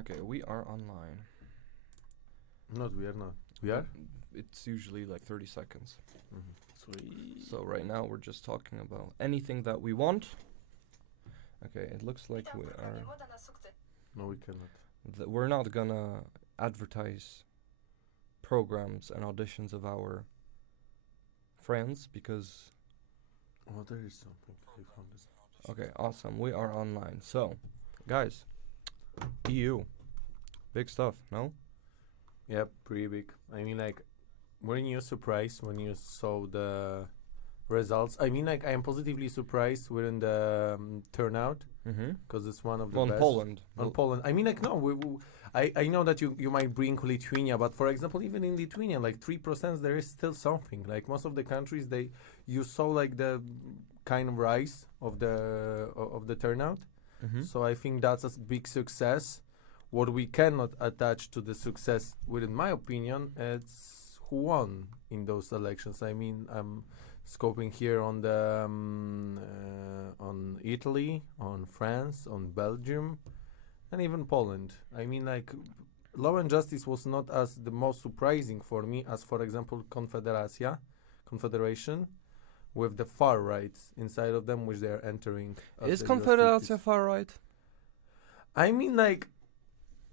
Okay, we are online. Not, we are not. We are? It's usually like 30 seconds. Mm-hmm. Sweet. So right now we're just talking about anything that we want. Okay, it looks like we are. No, we cannot. We're not gonna advertise programs and auditions of our friends because. Oh, there is something. I found it. Okay, awesome. We are online. So, guys, EU, big stuff, no? Yeah, pretty big. I mean, like, weren't you surprised when you saw the results? I mean, like, I am positively surprised within the turnout Mm-hmm. because it's one of the On best. Poland. On Poland. I mean, like, no, I know that you might bring Lithuania, but for example, even in Lithuania, like 3%, there is still something. Like most of the countries, you saw like the kind of rise of the turnout. Mm-hmm. So I think that's a big success. What we cannot attach to the success, within my opinion, it's who won in those elections. I mean, I'm scoping here on the on Italy, on France, on Belgium, and even Poland. I mean, like, Law and Justice was not as the most surprising for me as, for example, Confederation, with the far rights inside of them, which they are entering. Is Confederacja far right? I mean, like,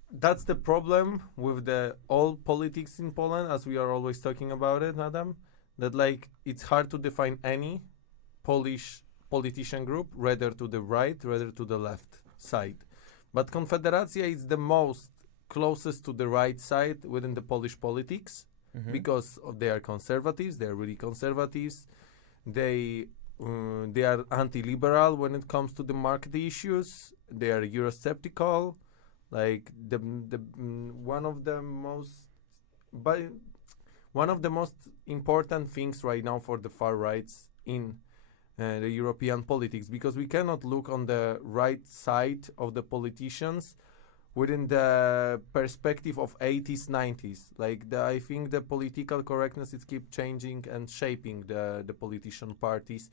that's the problem with the all politics in Poland, as we are always talking about it, Adam. That, like, it's hard to define any Polish politician group, rather to the right, rather to the left side. But Confederacja is the most closest to the right side within the Polish politics, because they are conservatives. They are really conservatives. They are anti-liberal when it comes to the market issues. They are Eurosceptical. Like one of the most important things right now for the far rights in the European politics, because we cannot look on the right side of the politicians within the perspective of 80s, 90s. Like, I think the political correctness is keep changing and shaping the politician parties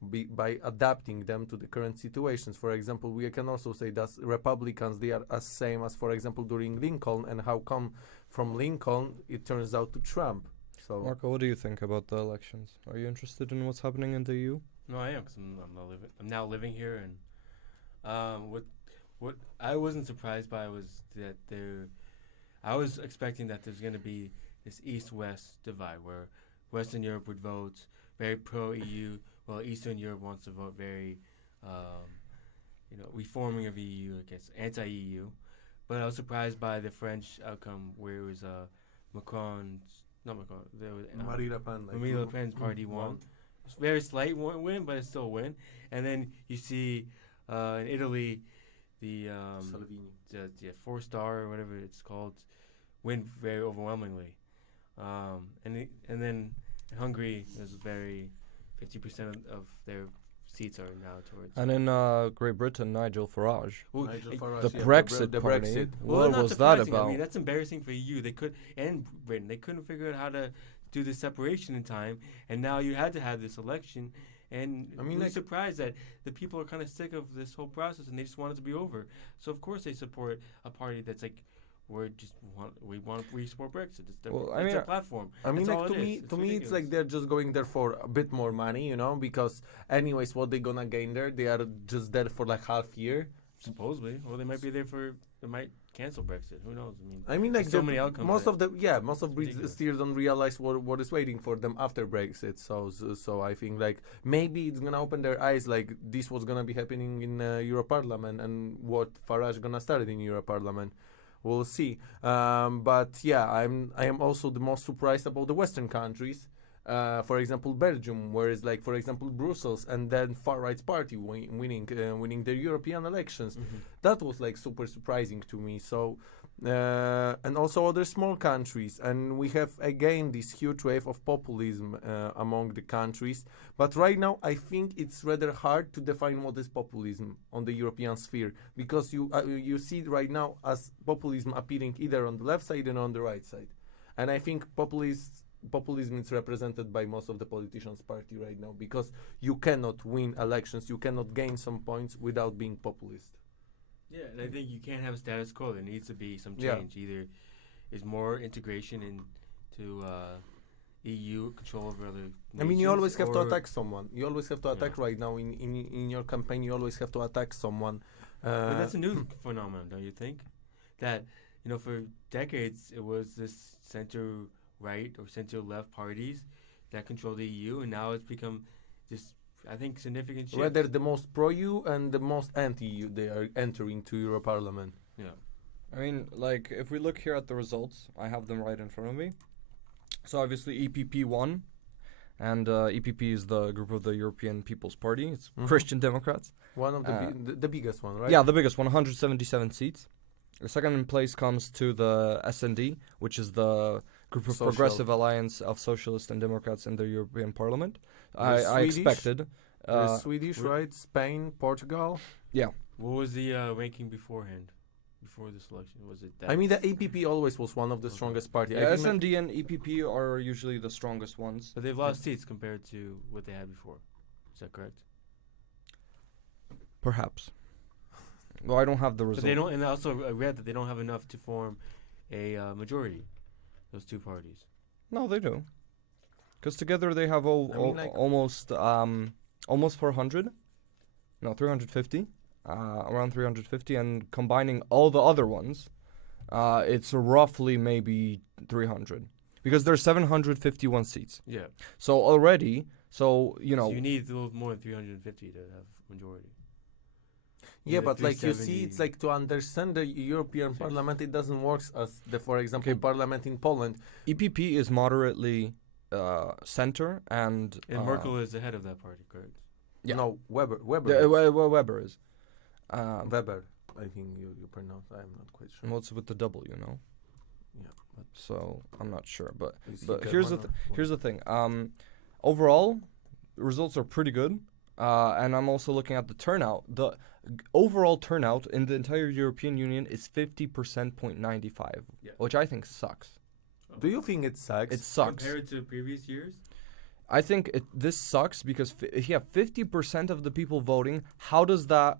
by adapting them to the current situations. For example, we can also say that Republicans, they are as same as, for example, during Lincoln, and how come from Lincoln it turns out to Trump. So, Marco, what do you think about the elections? Are you interested in what's happening in the EU? No, I am, because I'm now living here, and what I wasn't surprised by was that I was expecting that there's going to be this East-West divide where Western Europe would vote very pro-EU, while Eastern Europe wants to vote very, reforming of EU against anti-EU. But I was surprised by the French outcome, where it was Marine Le Pen's party won. It's a very slight win, but it's still a win. And then you see in Italy, the four-star or whatever it's called win very overwhelmingly. And then in Hungary, there's 50% of their seats are now towards. And in Great Britain, Nigel Farage. The yeah, Brexit the party. Brexit. What not was that surprising. about? I mean, that's embarrassing for EU. They couldn't figure out how to do the separation in time, and now you had to have this election. And I mean, I'm surprised that the people are kind of sick of this whole process, and they just want it to be over. So of course they support a party that's like, we support Brexit. It's their platform. I mean, That's like, all to me, ridiculous. it's like they're just going there for a bit more money, because anyways, what they gonna gain there? They are just there for like half year. Supposedly, or they might be there they might cancel Brexit. Who knows? I mean, like, there's so many outcomes. most of Brits ridiculous. still don't realize what is waiting for them after Brexit. So I think, like, maybe it's gonna open their eyes, like this was gonna be happening in Europarlament, and what Farage gonna start in Europarlament. We'll see. But yeah, I am also the most surprised about the Western countries. For example, Belgium, whereas, like, for example, Brussels and then far right party winning the European elections. Mm-hmm. That was like super surprising to me. So and also other small countries, and we have again this huge wave of populism among the countries. But right now, I think it's rather hard to define what is populism on the European sphere, because you see it right now as populism appearing either on the left side and on the right side, and I think populism is represented by most of the politicians' party right now, because you cannot win elections, you cannot gain some points without being populist. Yeah, and I think you can't have a status quo. There needs to be some Yeah. change. Either is more integration into EU control over other nations. I mean, you always have to or- attack someone. You always have to attack right now in your campaign. You always have to attack someone. But that's a new phenomenon, don't you think? That, for decades it was this center-right or center-left parties that control the EU, and now it's become this, I think, significant shift. Rather the most pro-EU and the most anti-EU, they are entering to Euro Parliament. Yeah. I mean, like, if we look here at the results, I have them right in front of me. So obviously EPP won, and EPP is the group of the European People's Party. It's Mhm. Christian Democrats. One of the biggest one, right? Yeah, the biggest one, 177 seats. The second in place comes to the SND, which is the group of Social. Progressive Alliance of Socialists and Democrats in the European Parliament. I Swedish. expected. There's Swedish, right? Spain, Portugal. What was the ranking beforehand? Before the selection, was it that? I mean, the APP always was one of the Okay. strongest parties. Yeah, SND and EPP are usually the strongest ones. But they've lost seats compared to what they had before. Is that correct? Perhaps. Well, I don't have the But results. they don't, and also I read that they don't have enough to form a majority. Those two parties. No, they do. Because together they have almost 400. No, 350. Around 350, and combining all the other ones, it's roughly maybe 300. Because there's 751 seats. Yeah. So already, So you need a little more than 350 to have majority. Yeah, but like you 370. see, it's like to understand the European Six. Parliament, it doesn't work as for example, Okay. Parliament in Poland. EPP is moderately center, and And Merkel is the head of that party, correct? Yeah. No, Weber. Weber is. Weber. I think you pronounce. I'm not quite sure. What's with the W, no? Yeah, but So I'm not sure, but is he but here's the German or here's the thing. Overall, the results are pretty good, and I'm also looking at the turnout. The overall turnout in the entire European Union is 50.95%, Yeah. which I think sucks. Do you think it sucks? It sucks. Compared to previous years? I think this sucks because if you have 50% of the people voting, how does that?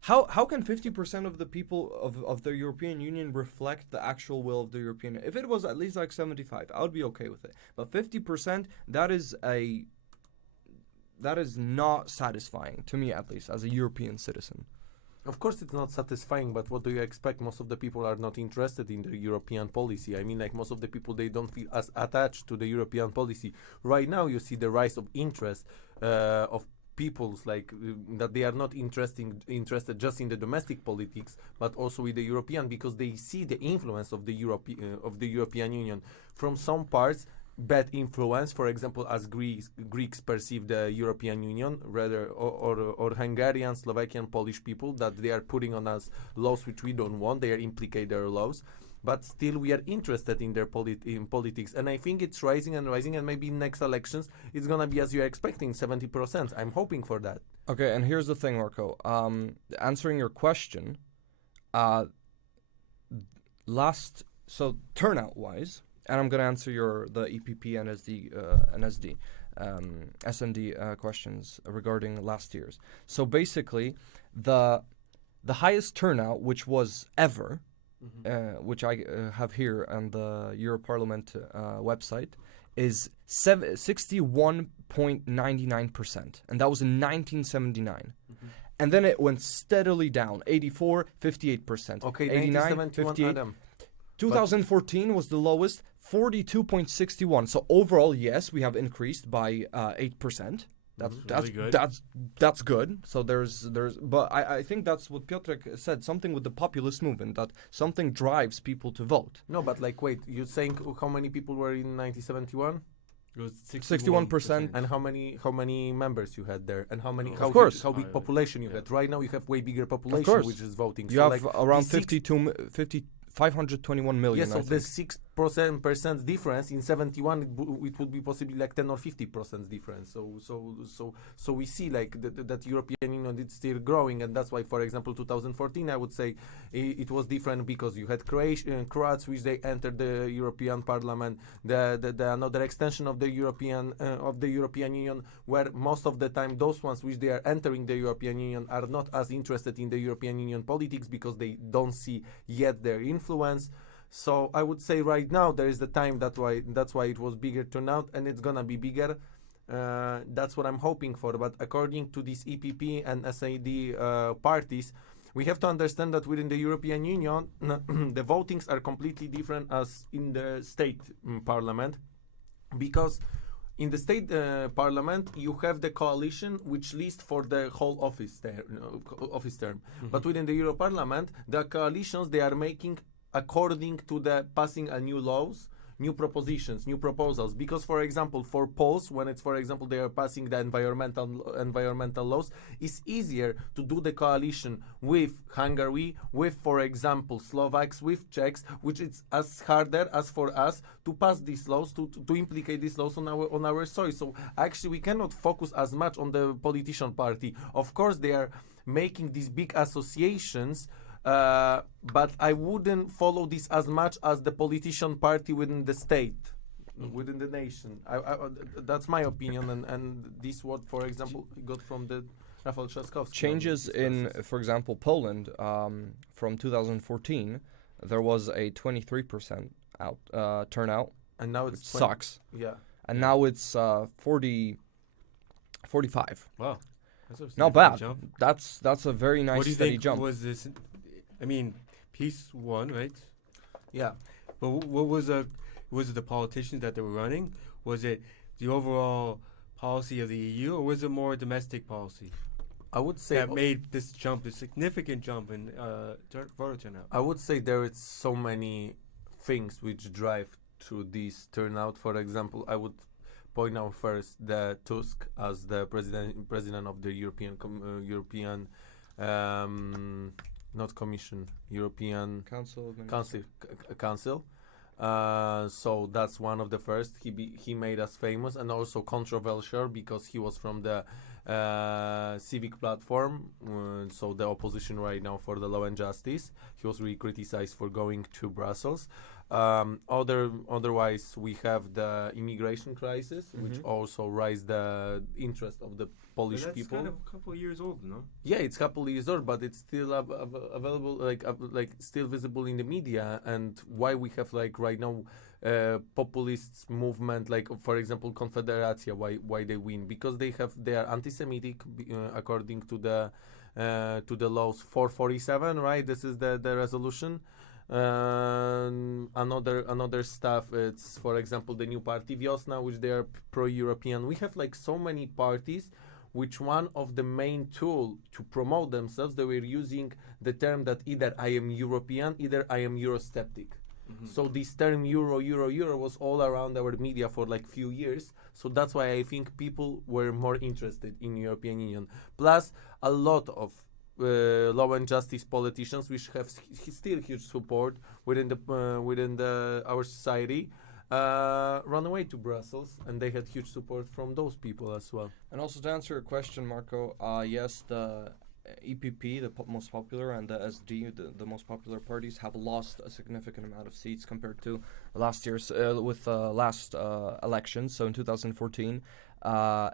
How can 50% of the people of the European Union reflect the actual will of the European Union? If it was at least like 75, I would be okay with it. But 50%, that is not satisfying to me, at least as a European citizen. Of course, it's not satisfying, but what do you expect? Most of the people are not interested in the European policy. I mean, like most of the people, they don't feel as attached to the European policy. Right now, you see the rise of interest of people's that they are not interested just in the domestic politics, but also with the European, because they see the influence of the European Union from some parts. Bad influence, for example, as Greeks perceive the European Union, rather, or Hungarian, Slovakian, Polish people, that they are putting on us laws which we don't want. They are implicate their laws, but still we are interested in their in politics, and I think it's rising and rising, and maybe in next elections it's gonna be as you're expecting, 70%. I'm hoping for that. Okay, and here's the thing, Marco. Answering your question, turnout-wise, and I'm gonna answer the EPP and SND questions regarding last year's. So basically, the highest turnout, which was ever, which I have here on the Europarlament website, is 61.99%, and that was in 1979. And then it went steadily down, 84, 58%. Okay, 89, 1971, 58. Adam. 2014 was the lowest, 42.61. So overall, yes, we have increased by 8%. That's really good. That's good. So but I think that's what Piotrek said, something with the populist movement, that something drives people to vote. No, but wait, you're saying how many people were in 1971? It was 61%. And how many members you had there, and how many? Of How course. how big population you had? Right now you have way bigger population, course. which is voting. You So have around 521 million. Yes, I of the think. percent difference. In 71 it would be possibly like 10 or 50% difference. So we see like that European Union is still growing, and that's why, for example, 2014 I would say it was different, because you had Croats which they entered the European Parliament, the another extension of the European Union, where most of the time those ones which they are entering the European Union are not as interested in the European Union politics because they don't see yet their influence. So I would say right now there is the time that's why it was bigger turnout, and it's gonna be bigger. That's what I'm hoping for. But according to these EPP and SAD parties, we have to understand that within the European Union, the votings are completely different as in the state parliament, because in the state parliament you have the coalition which lists for the whole office term. Mm-hmm. But within the Euro Parliament, the coalitions, they are making according to the passing a new laws, new propositions, new proposals. Because, for example, for Poles, when it's, for example, they are passing the environmental laws, it's easier to do the coalition with Hungary, with, for example, Slovaks, with Czechs, which is as harder as for us to pass these laws, to implicate these laws on our soil. So actually we cannot focus as much on the politician party. Of course, they are making these big associations, but I wouldn't follow this as much as the politician party within the state, within the nation. That's my opinion, and this what, for example, got from the Rafał Trzaskowski. Changes in, for example, Poland, from 2014, there was a 23% turnout, and now it's sucks. Yeah, and now it's 45. Wow, not bad. Jump. That's a very nice what do you steady think jump. Was this? I mean, peace won, right? Yeah. But what was it the politicians that they were running? Was it the overall policy of the EU, or was it more domestic policy? I would say that made this jump, this significant jump in voter turnout. I would say there is so many things which drive to this turnout. For example, I would point out first the Tusk as the president of the European not Commission, European Council. So that's one of the first. He made us famous and also controversial because he was from the civic platform, so the opposition right now for the law and justice. He was really criticized for going to Brussels. Otherwise, we have the immigration crisis, which also raised the interest of the Polish that's people. Kind of a couple of years old, no? Yeah, it's a couple of years old, but it's still available, like still visible in the media. And why we have like right now populist movement, like for example Confederacja, why they win? Because they are anti-Semitic according to the laws 447, right? This is the resolution. Another stuff, it's for example the new party Wiosna, which they are pro-European. We have like so many parties which one of the main tool to promote themselves, they were using the term that either I am European, either I am Eurosceptic. So this term Euro was all around our media for like few years. So that's why I think people were more interested in European Union. Plus a lot of law and justice politicians which have still huge support within our society run away to Brussels, and they had huge support from those people as well. And also to answer your question, Marco, yes, the EPP, the most popular, and the SD, the most popular parties, have lost a significant amount of seats compared to last year's last elections. So in 2014, the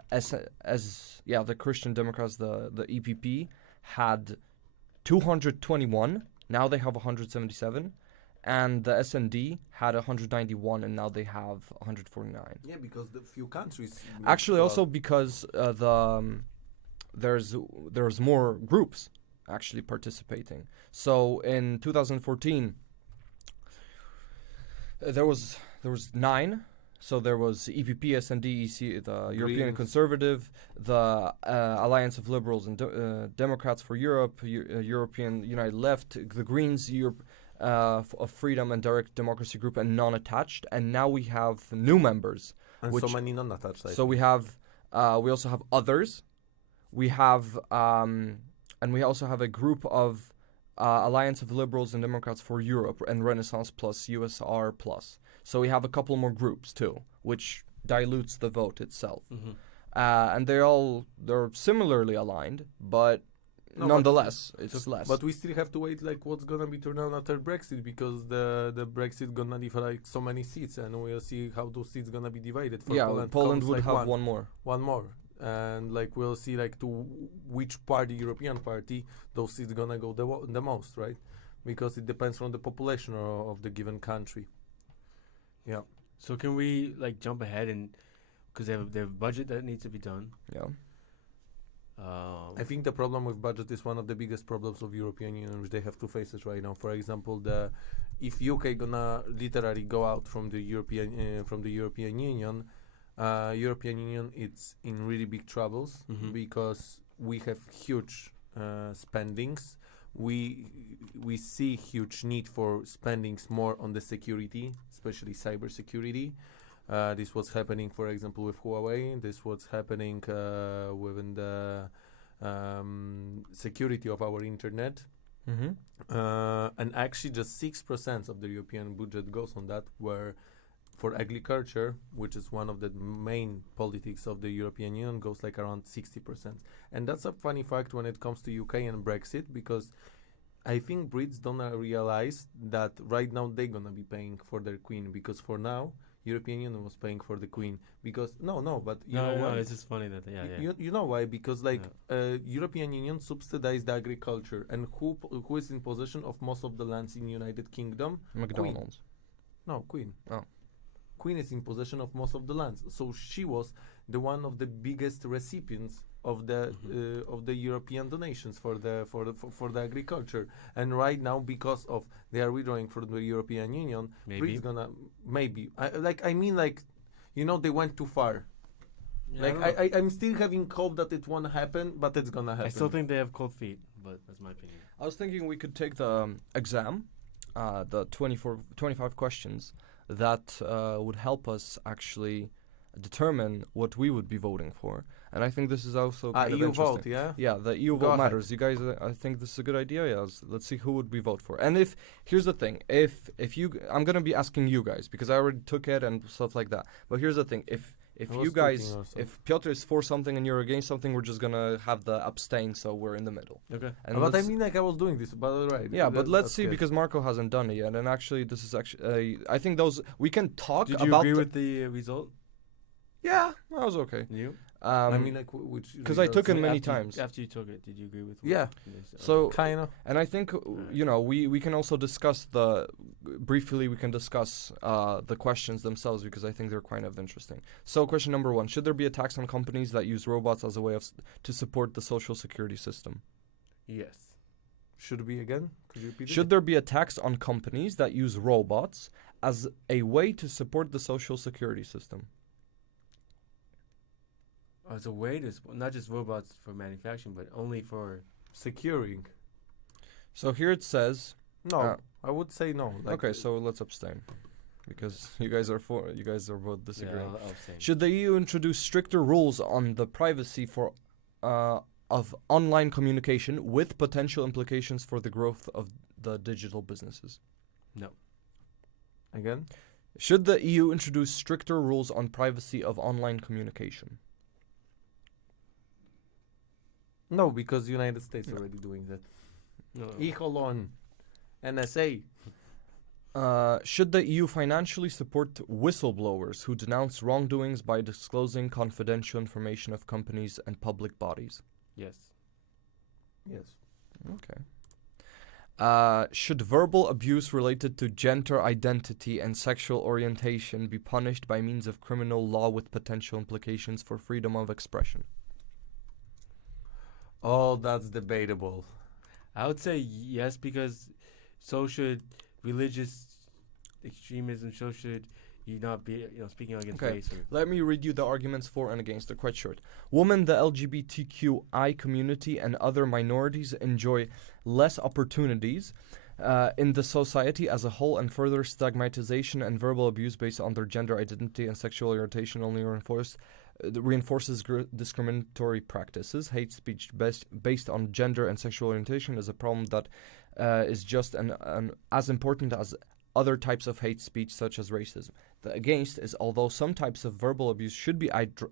Christian Democrats, the EPP, had 221. Now they have 177. And the SND had 191, and now they have 149. Yeah, because the few countries. Actually, also because there's more groups actually participating. So in 2014, there was 9. So there was EPP, SND, EC, the Greens. European Conservative, the Alliance of Liberals and Democrats for Europe, European United Left, the Greens, Europe. Of Freedom and Direct Democracy Group, and non-attached, and now we have new members. And so many non-attached. So we have, we also have others. We have, and we also have a group of Alliance of Liberals and Democrats for Europe, and Renaissance Plus, USR Plus. So we have a couple more groups too, which dilutes the vote itself. Mm-hmm. And they're similarly aligned, but No, nonetheless, it's less. But we still have to wait, like, what's gonna be turned out after Brexit, because the Brexit gonna leave like so many seats, and we'll see how those seats gonna be divided. For yeah, Poland, Poland comes, would like, have one more. one more, and like we'll see like to which party, European party, those seats gonna go the most, right? Because it depends on the population of the given country. Yeah. So can we like jump ahead and because they have a budget that needs to be done. Yeah. I think the problem with budget is one of the biggest problems of European Union, which they have to face it right now. For example, if UK gonna literally go out from the European Union, European Union it's in really big troubles because we have huge spendings. We see huge need for spendings more on the security, especially cyber security. This was happening, for example, with Huawei. This was happening within the security of our internet. And actually, just 6% of the European budget goes on that, where for agriculture, which is one of the main politics of the European Union, goes like around 60%. And that's a funny fact when it comes to UK and Brexit, because I think Brits don't realize that right now they're gonna be paying for their queen, because for now European Union was paying for the queen, because you know why? It's just funny that You know why? Because European Union subsidized the agriculture, and who is in possession of most of the lands in United Kingdom? McDonald's. Queen. Oh. Queen is in possession of most of the lands, so she was the one of the biggest recipients of the European donations for the agriculture. And right now, because of they are withdrawing from the European Union, maybe they went too far. Yeah, I'm still having hope that it won't happen, but it's gonna happen. I still think they have cold feet, but that's my opinion. I was thinking we could take the exam, the 25 questions that would help us actually determine what we would be voting for. And I think this is also kind of EU interesting. vote, yeah? Yeah, the EU Go vote ahead. matters. You guys, I think this is a good idea. Yeah, let's see who would we vote for. And here's the thing, if you, I'm gonna be asking you guys because I already took it and stuff like that. But here's the thing, if you guys, if Piotr is for something and you're against something, we're just gonna have the abstain, so we're in the middle. Okay. And But I mean, like, I was doing this, but right. yeah, but let's see good. because Marco hasn't done it yet, and actually, this is actually, I think those we can talk Did about. you agree with the result? Yeah, that was okay. You? I mean, like, which? Because I took it many After times. After you took it, did you agree with? Yeah. So Kind of. and I think we can also discuss briefly we can discuss the questions themselves because I think they're kind of interesting. So question number 1: should there be a tax on companies that use robots as a way to support the social security system? Yes. Should be again? Could you repeat it? Should there be a tax on companies that use robots as a way to support the social security system? As a way to not just robots for manufacturing, but only for Securing. So here it says. No, I would say no. Like, Okay, so let's abstain because you guys are both disagreeing. Yeah, I'll say. Should the EU introduce stricter rules on the privacy of online communication with potential implications for the growth of the digital businesses? No. Again? Should the EU introduce stricter rules on privacy of online communication? No, because the United States are already doing that. No. Hold NSA. Should the EU financially support whistleblowers who denounce wrongdoings by disclosing confidential information of companies and public bodies? Yes. Yes. Okay. Should verbal abuse related to gender identity and sexual orientation be punished by means of criminal law with potential implications for freedom of expression? Oh, that's debatable. I would say yes, because so should religious extremism. So should you not be, speaking against Okay. race. Let me read you the arguments for and against. They're quite short. Women, the LGBTQI community, and other minorities enjoy less opportunities in the society as a whole, and further stigmatization and verbal abuse based on their gender identity and sexual orientation only reinforces discriminatory practices. Hate speech based on gender and sexual orientation is a problem that is just an as important as other types of hate speech such as racism. The against is although some types of verbal abuse should be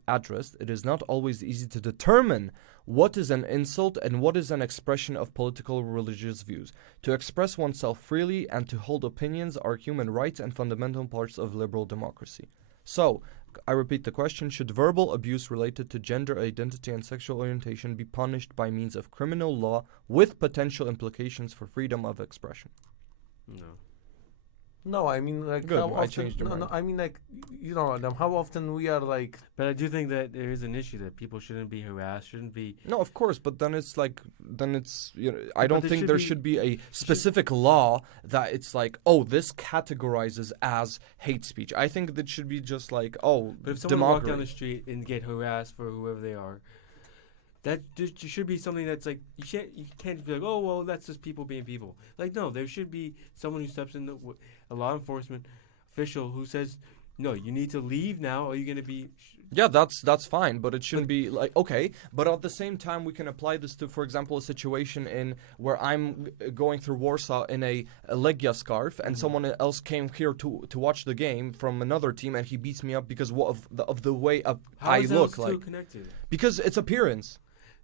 addressed, it is not always easy to determine what is an insult and what is an expression of political or religious views. To express oneself freely and to hold opinions are human rights and fundamental parts of liberal democracy. So, I repeat the question, should verbal abuse related to gender identity and sexual orientation be punished by means of criminal law with potential implications for freedom of expression? No. No, I mean, like, Good, how I often... changed your No, mind. I mean, like, you know, Adam, how often we are, like... But I do think that there is an issue that people shouldn't be harassed, shouldn't be... No, of course, but then it's like, you know, I don't there think should there be- should be a specific law that it's like, oh, this categorizes as hate speech. I think that should be just like, oh, But if someone walk demography. down the street and get harassed for whoever they are, that should be something that's like you can't be like, oh well, that's just people being people. Like no, there should be someone who steps in, a law enforcement official who says, no, you need to leave now, or you're gonna be. Yeah, that's fine, but it shouldn't be like, okay, but at the same time we can apply this to, for example, a situation in where I'm going through Warsaw in a Legia scarf and someone else came here to watch the game from another team and he beats me up because of the way How I is look those two like. connected? Because it's appearance.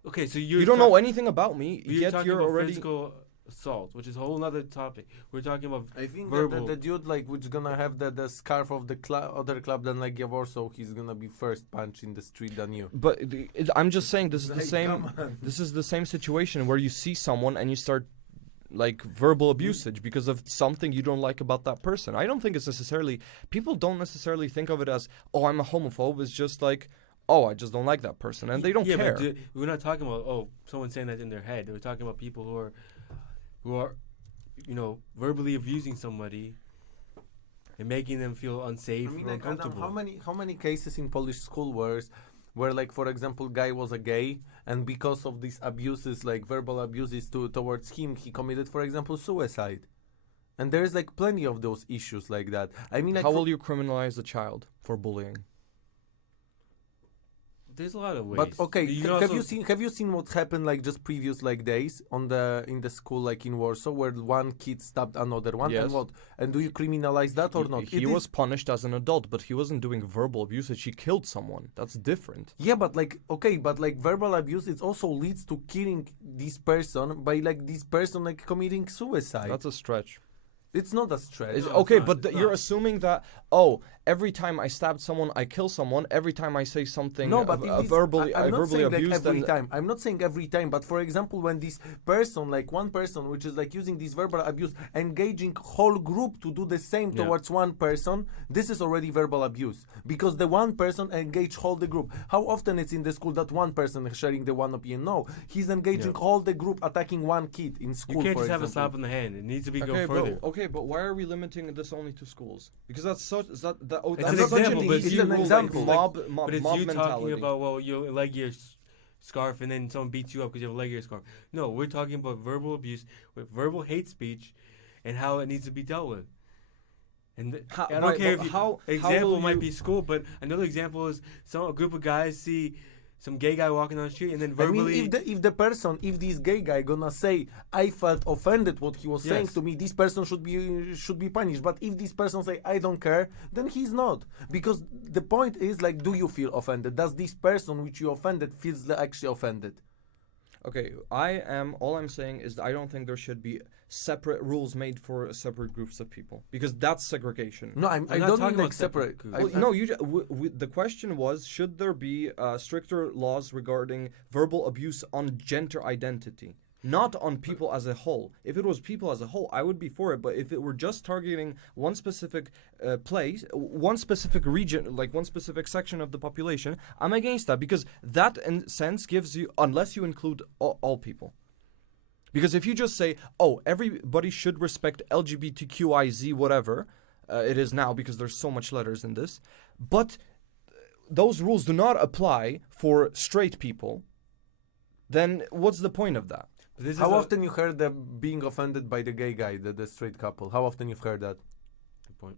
Okay, so You don't know anything about me, You're yet talking you're about already... physical assault, which is a whole other topic. We're talking about I think verbal. that the dude, like, which gonna have the scarf of the other club than, like, Warsaw, he's gonna be first punch in the street than you. But I'm just saying this is the Like, same. come on. This is the same situation where you see someone and you start like verbal abusage because of something you don't like about that person. I don't think it's necessarily. People don't necessarily think of it as, oh, I'm a homophobe. It's just like, oh, I just don't like that person, and they don't yeah, care. But we're not talking about someone saying that in their head. We're talking about people who are, verbally abusing somebody and making them feel unsafe I mean, or like, Adam, uncomfortable. how many cases in Polish school where like, for example, guy was a gay and because of these abuses, like verbal abuses towards him, he committed, for example, suicide. And there's like plenty of those issues like that. I mean, like, How will you criminalize a child for bullying? There's a lot of ways. But okay, You can have also- you seen what happened like just previous like days in the school like in Warsaw where one kid stabbed another one Yes. and do you criminalize that or not? He was punished as an adult, but he wasn't doing verbal abuse. He killed someone. That's different. Yeah, but like okay, but like verbal abuse it also leads to killing this person by like this person like committing suicide. That's a stretch. It's not a stretch. No, Okay, it's not, but it's you're not. assuming that every time I stab someone, I kill someone. Every time I say something, No, but I verbally saying abuse like every them. time. I'm not saying every time, but for example, when this person, like one person, which is like using this verbal abuse, engaging whole group to do the same Yeah. towards one person, this is already verbal abuse because the one person engage whole the group. How often it's in the school that one person is sharing the one opinion? No, he's engaging Yeah. whole the group, attacking one kid in You school. can't for just have a example. slap on the hand. It needs to be go Okay, further. but why are we limiting this only to schools? Because that's such It's that's an such example, an but it's easy an rule, example. like mob But it's mob you mentality. talking about, well, you leg your scarf and then someone beats you up because you have a leg your scarf. No, we're talking about verbal abuse, with verbal hate speech, and how it needs to be dealt with. And How- I don't right, care but if how example will might you- be school, but another example is a group of guys see some gay guy walking down the street and then I mean, verbally. if this gay guy gonna say, I felt offended what he was saying Yes. to me, this person should be punished. But if this person say, I don't care, then he's not. Because the point is like, do you feel offended? Does this person which you offended feels actually offended? Okay, all I'm saying is that I don't think there should be separate rules made for separate groups of people because that's segregation. No, I not don't talking mean like about separate separate. groups. Well, no, the question was, should there be stricter laws regarding verbal abuse on gender identity, not on people as a whole? If it was people as a whole, I would be for it. But if it were just targeting one specific place, one specific region, like one specific section of the population, I'm against that because that, in sense, gives you, unless you include all people. Because if you just say, oh, everybody should respect LGBTQIZ, whatever it is now, because there's so much letters in this, but those rules do not apply for straight people, then what's the point of that? This is How a- often you heard them being offended by the gay guy, the straight couple? How often you've heard that? Good point.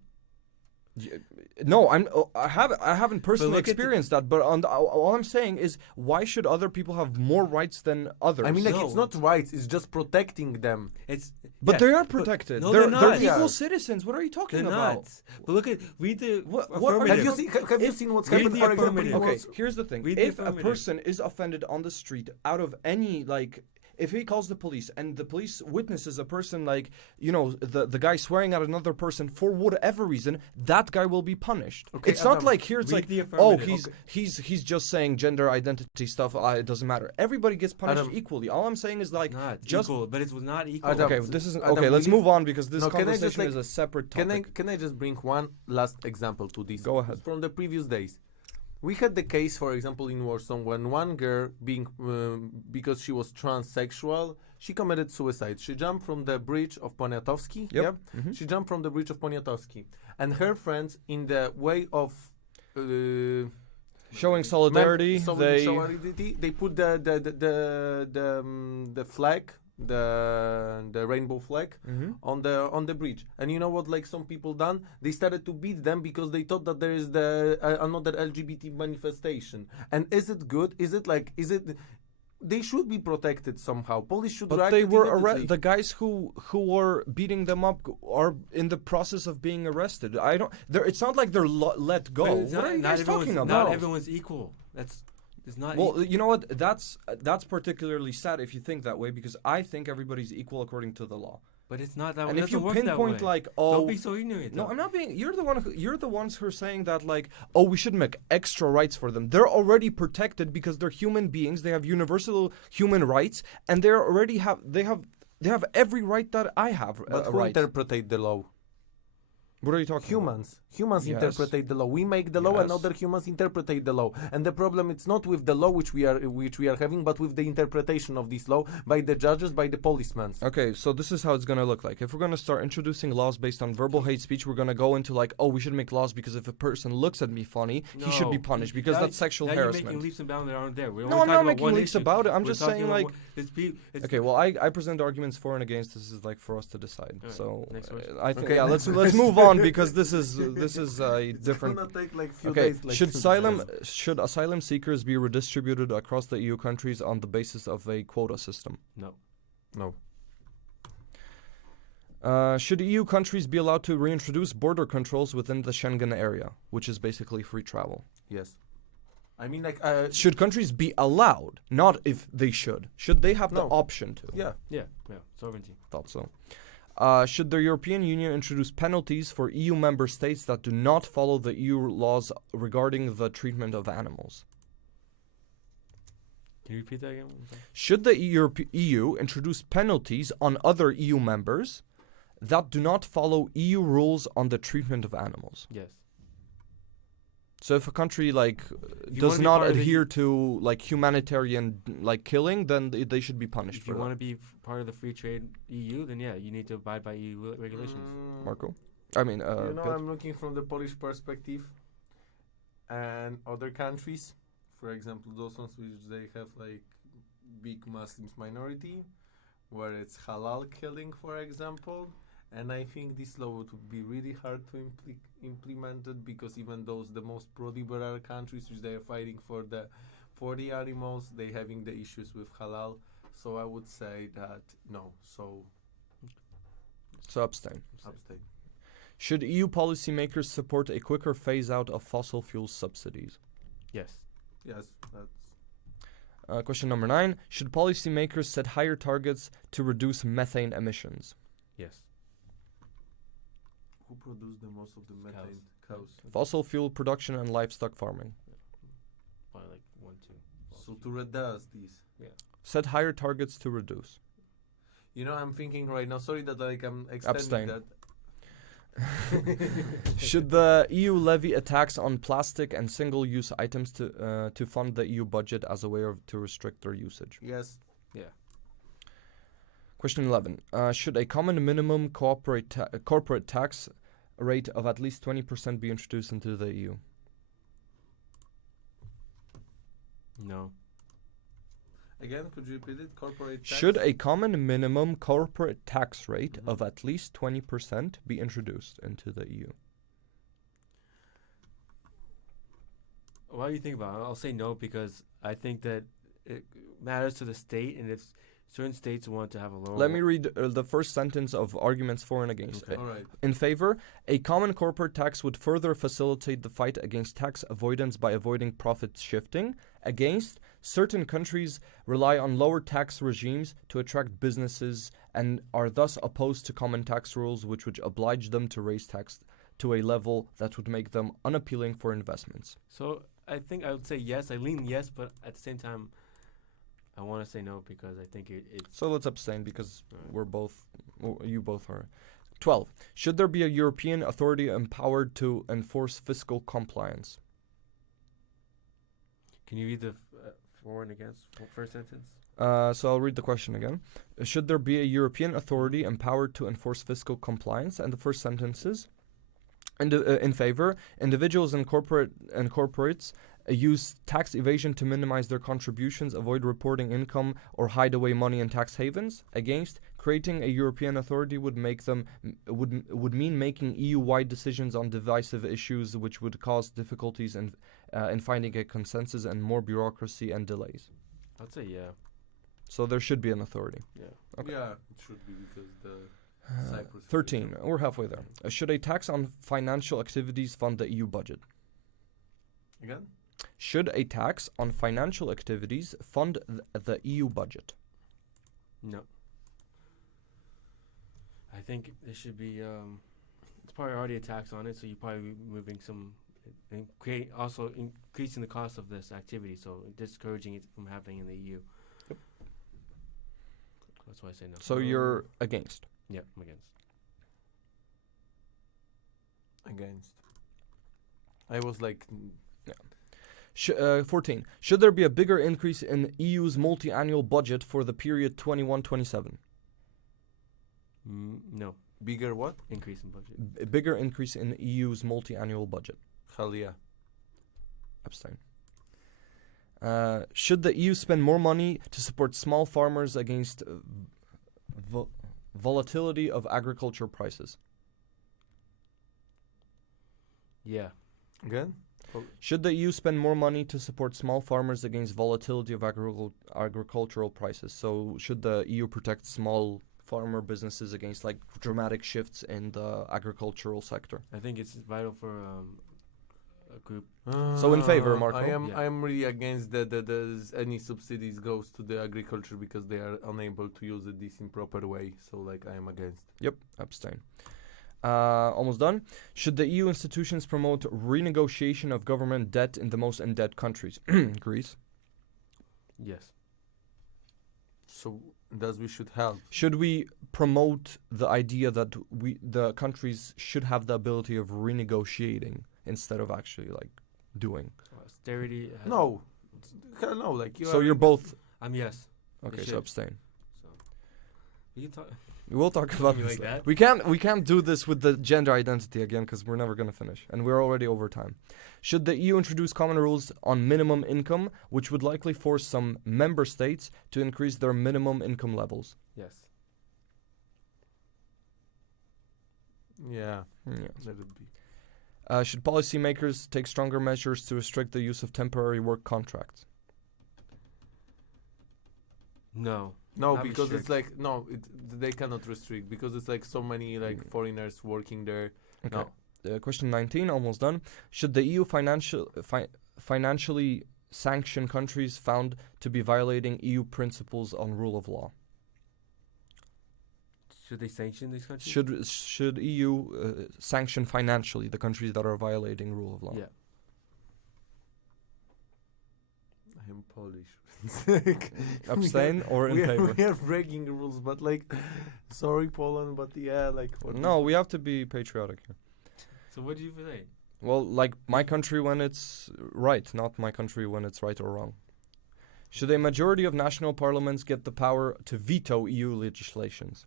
No, I haven't personally look at the- experienced that. But all I'm saying is, why should other people have more rights than others? I mean, like, No. it's not rights. It's just protecting them. It's but yes, they are but- protected. no, they're they're not. equal Yeah. citizens. What are you talking They're about? not. But look at read the What are Have you you talking- seen? Have you seen what's read happened? the For example, affirmative. in Okay, what's- here's the thing. Read the If a affirmative. person is offended on the street out of any, like, if he calls the police and the police witnesses a person, like, you know, the guy swearing at another person for whatever reason, that guy will be punished. Okay, It's not Adam, like here it's read like, the oh, affirmative. he's just saying gender identity stuff. It doesn't matter. Everybody gets punished Adam, equally. All I'm saying is, like, not just equal, but it was not equal. Adam, okay. This isn't Adam, okay. Let's will you- move on because this No, can I just, conversation like, is a separate Can topic. I just bring one last example to this? Go ahead. From the previous days. We had the case, for example, in Warsaw when one girl, being because she was transsexual, she committed suicide. She jumped from the bridge of Poniatowski. Yep. Yeah? Mhm. She jumped from the bridge of Poniatowski. And her friends, in the way of Showing solidarity, they put the flag, the rainbow flag, Mhm. on the bridge. And you know what, like, some people done? They started to beat them because they thought that there is another LGBT manifestation. And is it good? Is it they should be protected somehow. Police should But react they were immediately. the guys who were beating them up are in the process of being arrested. I don't. It's not like they're let go. But it's What not- are you not guys everyone's- talking about? Not everyone's equal. It's not. Well, you know what? That's particularly sad if you think that way, because I think everybody's equal according to the law. but it's not that way. And It if you doesn't work that pinpoint, way. like, oh, Don't be so ignorant. no, though. I'm not being. You're the ones who are saying that, like, oh, we should make extra rights for them. They're already protected because they're human beings. They have universal human rights, and they have every right that I have. But who right. interpret the law? What are you talking about? Humans Yes. interpret the law. We make the law, and Yes. other humans interpret the law. And the problem, it's not with the law which we are having, but with the interpretation of this law by the judges, by the policemen. Okay, so this is how it's going to look like. If we're going to start introducing laws based on verbal hate speech, we're going to go into, like, oh, we should make laws because if a person looks at me funny, he should be No, punished because now that's sexual now harassment. You're making leaps and bounds that aren't there. We're No, only I'm not talking about making one leaps issue. about it. I'm We're just talking saying, about like, it's okay, well, I present arguments for and against. This is, like, for us to decide. Alright, So next question. I think Okay, let's next move on because this is a It's different. gonna take like few Okay, days. Like, should asylum seekers be redistributed across the EU countries on the basis of a quota system? No. No. Should EU countries be allowed to reintroduce border controls within the Schengen area, which is basically free travel? Yes. I mean, like, Should countries be allowed, not if they should? Should they have the No. option to? yeah. Yeah. Sovereignty. Thought so. Should the European Union introduce penalties for EU member states that do not follow the EU laws regarding the treatment of animals? Can you repeat that again? Should the EU introduce penalties on other EU members that do not follow EU rules on the treatment of animals? Yes. So if a country, like, If you does wanna be not part of the adhere to, like, humanitarian, like, killing, then they should be punished If for you that. want to be part of the free trade EU, then yeah, you need to abide by EU regulations. Marco? I mean, You know, Piotr? I'm looking from the Polish perspective, and other countries, for example, those ones which they have like big Muslims minority, where it's halal killing, for example. And I think this law would be really hard to implemented, because even those the most pro-liberal countries which they are fighting for the animals, they having the issues with halal. So I would say that no. So Abstain. abstain. Should EU policymakers support a quicker phase out of fossil fuel subsidies? Yes. Yes, that's. Question number 9. Should policymakers set higher targets to reduce methane emissions? Yes. Who produce the most of the methane? Cows. Fossil fuel production and livestock farming. Probably like 1, 2. So to reduce these. Set higher targets to reduce. You know, I'm thinking right now. Sorry that like I'm extending Abstain. that. Should the EU levy a tax on plastic and single-use items to fund the EU budget as a way to restrict their usage? Yes. Question 11. Should a common minimum corporate tax rate of at least 20% be introduced into the EU? No. Again, could you repeat it? Corporate tax? Should a common minimum corporate tax rate of at least 20% be introduced into the EU? Why do you think about it? I'll say no because I think that it matters to the state, and if certain states want to have a lower. Let me read the first sentence of arguments for and against. Okay. All right. In favor, a common corporate tax would further facilitate the fight against tax avoidance by avoiding profit shifting. Against, certain countries rely on lower tax regimes to attract businesses and are thus opposed to common tax rules which would oblige them to raise tax to a level that would make them unappealing for investments. So I think I would say yes. I lean yes, but at the same time, I want to say no because I think it's. So let's abstain because you both are. 12. Should there be a European authority empowered to enforce fiscal compliance? Can you read the for and against first sentence? So I'll read the question again. Should there be a European authority empowered to enforce fiscal compliance? And the first sentence is, in favor, individuals and corporates use tax evasion to minimize their contributions, avoid reporting income, or hide away money in tax havens. Against, creating a European authority would mean making EU-wide decisions on divisive issues, which would cause difficulties in finding a consensus and more bureaucracy and delays. I'd say yeah. So there should be an authority. Yeah. Okay. Yeah, it should be because the Cyprus. 13. We're halfway there. Should a tax on financial activities fund the EU budget? Again? Should a tax on financial activities fund the EU budget? No. I think there should be. It's probably already a tax on it, so you're probably moving some, and also increasing the cost of this activity, so discouraging it from happening in the EU. Yep. That's why I say no. So you're against. Yeah, I'm against. Against. I was like. 14. Should there be a bigger increase in EU's multi-annual budget for the period 21-27? No. Bigger what? Increase in budget. A bigger increase in EU's multi-annual budget. Hell yeah. Abstain. Should the EU spend more money to support small farmers against volatility of agriculture prices? Yeah. Again? Should the EU spend more money to support small farmers against volatility of agricultural prices? So should the EU protect small farmer businesses against like dramatic shifts in the agricultural sector? I think it's vital for a group. So in favor, Marco? I am really against that any subsidies goes to the agriculture because they are unable to use it this in proper way. So like I am against. Yep, abstain. Almost done. Should the EU institutions promote renegotiation of government debt in the most in-debt countries? Greece. Yes. So thus we should help. Should we promote the idea that the countries should have the ability of renegotiating instead of actually like doing? Austerity. No. Hell no. Like you. So you're both. I'm yes. Okay, They so should. abstain. So we can talk. We'll talk about You this. like that? We can't do this with the gender identity again because we're never gonna finish, and we're already over time. Should the EU introduce common rules on minimum income, which would likely force some member states to increase their minimum income levels? Yes. Yeah. Yes. Let it be. Should policymakers take stronger measures to restrict the use of temporary work contracts? No. No, Not because it's restrict. like no, they cannot restrict because it's like so many like foreigners working there. Okay. No. Question 19, almost done. Should the EU financially sanction countries found to be violating EU principles on rule of law? Should they sanction these countries? Should EU sanction financially the countries that are violating rule of law? Yeah. I am Polish. Abstain or in favor? We are breaking the rules, but like, sorry Poland, but yeah, like. No, we have to be patriotic here. So what do you say? Well, like my country when it's right, not my country when it's right or wrong. Should a majority of national parliaments get the power to veto EU legislations?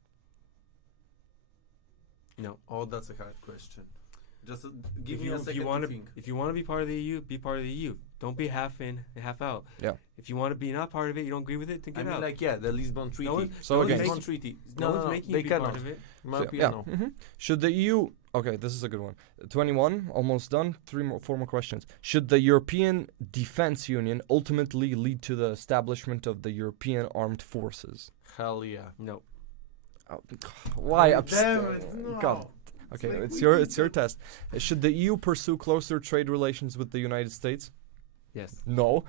No. Oh, that's a hard question. Just give If me you, a if second you want to to, think. if you want to be part of the EU, be part of the EU. Don't be half in and half out. Yeah. If you want to be not part of it, you don't agree with it, then I get mean, out. like, yeah, the Lisbon Treaty. one- So the again, Lisbon Treaty. no one's making they you be cannot. part of it. In my So, opinion, yeah. no. Should the EU Okay, this is a good one. 21, almost done. Four more questions. Should the European Defense Union ultimately lead to the establishment of the European Armed Forces? Hell yeah. No. Oh, why Oh, abstain? damn it, no. God. Okay, like it's we your need it's your to- test. Should the EU pursue closer trade relations with the United States? Yes. No.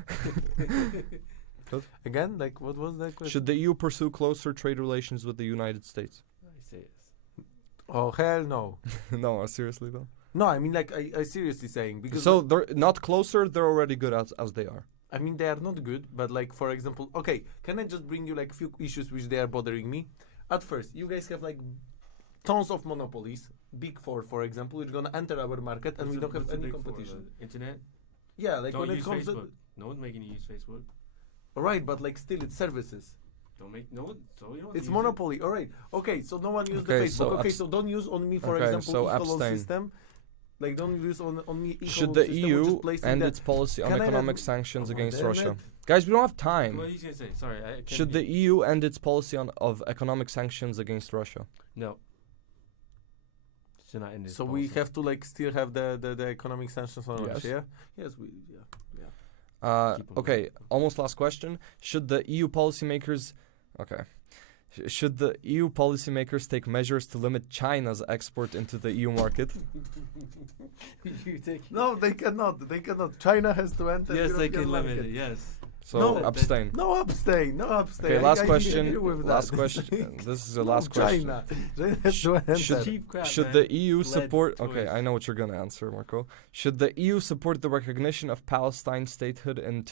Again, like what was that question? Should the EU pursue closer trade relations with the United States? I say yes. Oh hell no. No, seriously though. No, I mean like I seriously saying because So they're not closer. They're already good as they are. I mean they are not good, but like for example, okay, can I just bring you like few issues which they are bothering me? At first, you guys have like tons of monopolies, big four, for example, which gonna enter our market, and we don't have any competition. Internet. Yeah, like Don't when it use comes Facebook. to No one's making you use Facebook. right, but like still it's services. Don't make no one. So you don't. It's use monopoly. All right. Okay, so no one used Okay, the Facebook. so Okay, so don't use on me, for Okay, example, so equal abstain. system. Like don't use on me. Should the system, which is EU placing end that- its policy on Can I economic have- sanctions Come on, against damn Russia? it. Guys, we don't have What time. he's gonna say? Sorry, I can't Should hear. the EU end its policy of economic sanctions against Russia? No. Should not end this. So we policy. have to like still have the economic sanctions on Yes. Russia. Yeah? Yes, we yeah. Keep 'em Okay, going. almost last question. Should the EU policymakers, okay, should the EU policymakers take measures to limit China's export into the EU market? You take. No, they cannot. They cannot. China has to enter. Yes, they European can limit market. it. Yes. So No, abstain. No abstain. No abstain. Okay, I- last I question. agree with Last that. question. This is the No, last question. China. They have to enter. should- Cheap crap, Should man. the EU Lead support? toys. Okay, I know what you're gonna answer, Marco. Should the EU support the recognition of Palestine statehood and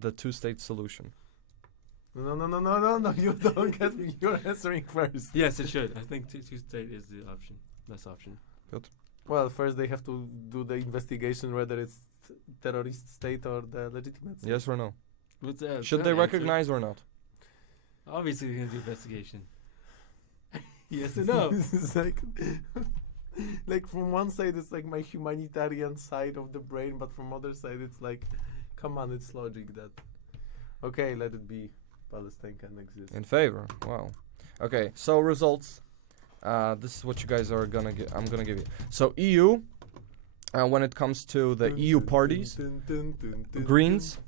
the two-state solution? No. You don't get me. You're answering first. Yes, it should. I think two-state is the option. Best option. Well, first they have to do the investigation whether it's terrorist state or the legitimate state. Yes or no? What's Should they recognize or not? Obviously, they're gonna do investigation. Yes or no? This is like from one side it's like my humanitarian side of the brain, but from other side it's like, come on, it's logic that. Okay, let it be. Palestine can exist. In favor. Wow. Okay, so results. This is what you guys are gonna get. I'm gonna give you. So EU, when it comes to the EU parties, Greens.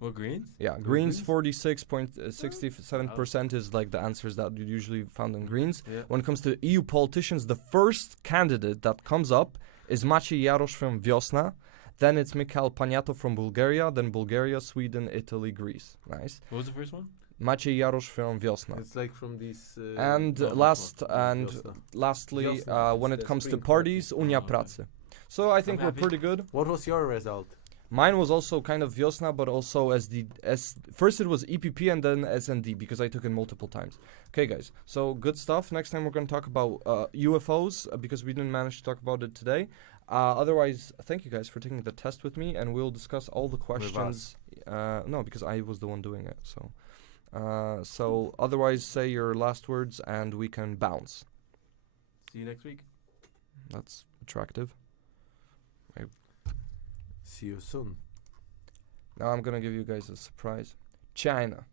What Greens? Yeah, Greens 46.67% is like the answers that you usually found in Greens. Yeah. When it comes to EU politicians, the first candidate that comes up is Maciej Jarosz from Wiosna. Then it's Mikhail Paniato from Bulgaria. Then Bulgaria, Sweden, Italy, Greece. Nice. What was the first one? Maciej Jarosz from Wiosna. It's like from this. And lastly, Wiosna, when it's it the comes to spring parties, party. Unia Oh, okay. Pracy. So I think I'm we're happy. pretty good. What was your result? Mine was also kind of Wiosna, but also first it was EPP and then SND because I took it multiple times. Okay, guys. So good stuff. Next time we're going to talk about UFOs because we didn't manage to talk about it today. Otherwise, thank you guys for taking the test with me, and we'll discuss all the questions. No, because I was the one doing it. So otherwise, say your last words, and we can bounce. See you next week. That's attractive. See you soon. Now I'm gonna give you guys a surprise. China.